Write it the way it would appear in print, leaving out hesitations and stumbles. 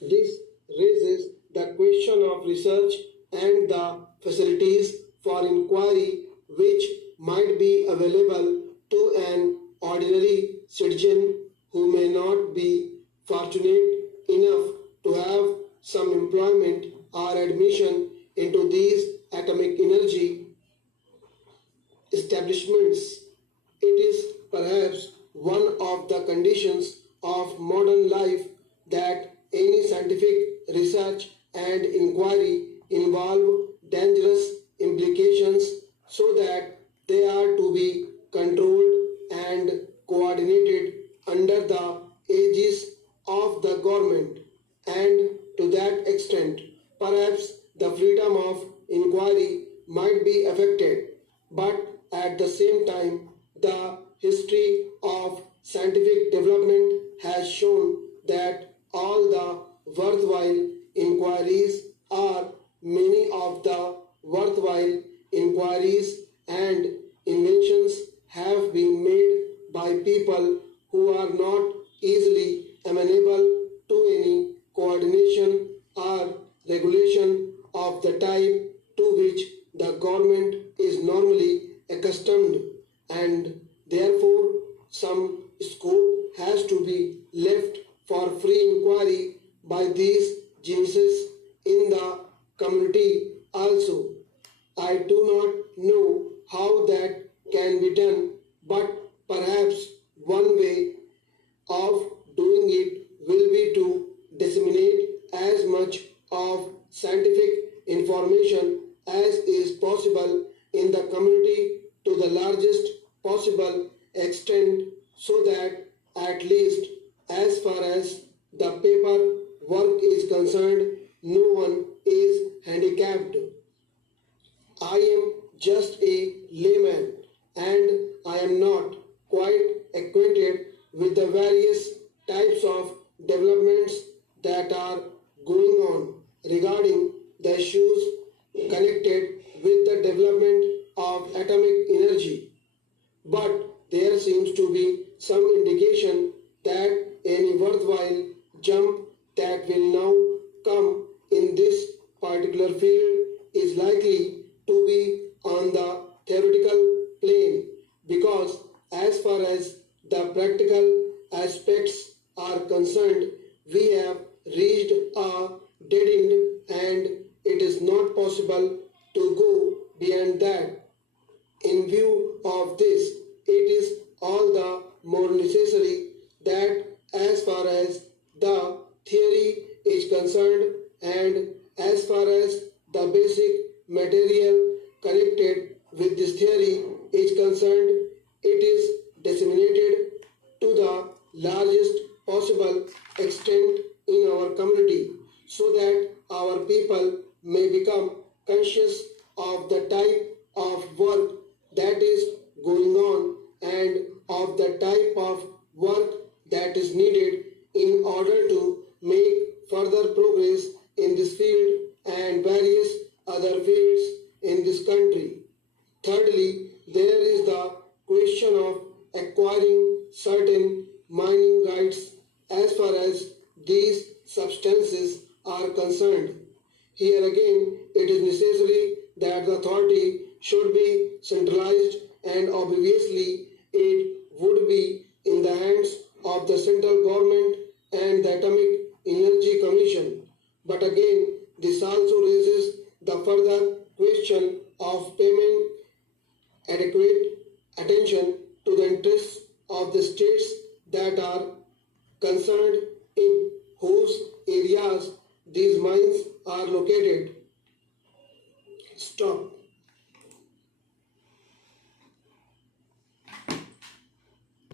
This raises the question of research and the facilities for inquiry which might be available to an ordinary citizen who may not be fortunate enough to have some employment or admission into these atomic energy establishments. It is perhaps one of the conditions of modern life that any scientific research and inquiry involve dangerous implications so that they are to be controlled and coordinated under the aegis of the government. And to that extent, perhaps the freedom of inquiry might be affected, but at the same time, the history of scientific development has shown that all the worthwhile inquiries are many of the worthwhile inquiries and inventions have been made by people who are not easily amenable to any coordination or regulation of the type to which the government is normally accustomed, and therefore some scope has to be left for free inquiry by these geniuses in the community also. I do not know how that can be done, but perhaps one way of doing it will be to disseminate as much of scientific information as is possible in the community to the largest possible extent so that at least as far as the paper work is concerned, no one is handicapped. I am just a layman and I am not quite acquainted with the various types of developments that are going on regarding the issues connected with the development of atomic energy. But there seems to be some indication that any worthwhile jump that will now come in this particular field is likely to be on the theoretical plane because as far as the practical aspects are concerned, we have reached a dead end and it is not possible to go beyond that. In view of this, it is all the more necessary that as far as the theory is concerned and as far as the basic material connected with this theory is concerned, it is disseminated to the largest possible extent in our community so that our people may become conscious of the type of work that is going on and of the type of work that is needed in order to make further progress in this field and various other fields in this country. Thirdly, there is the question of acquiring certain mining rights as far as these substances are concerned. Here again, it is necessary that the authority should be centralized and obviously it would be in the hands of the central government and the Atomic Energy Commission. But again, this also raises the further question of paying adequate attention to the interests of the states that are concerned in whose areas these mines are located.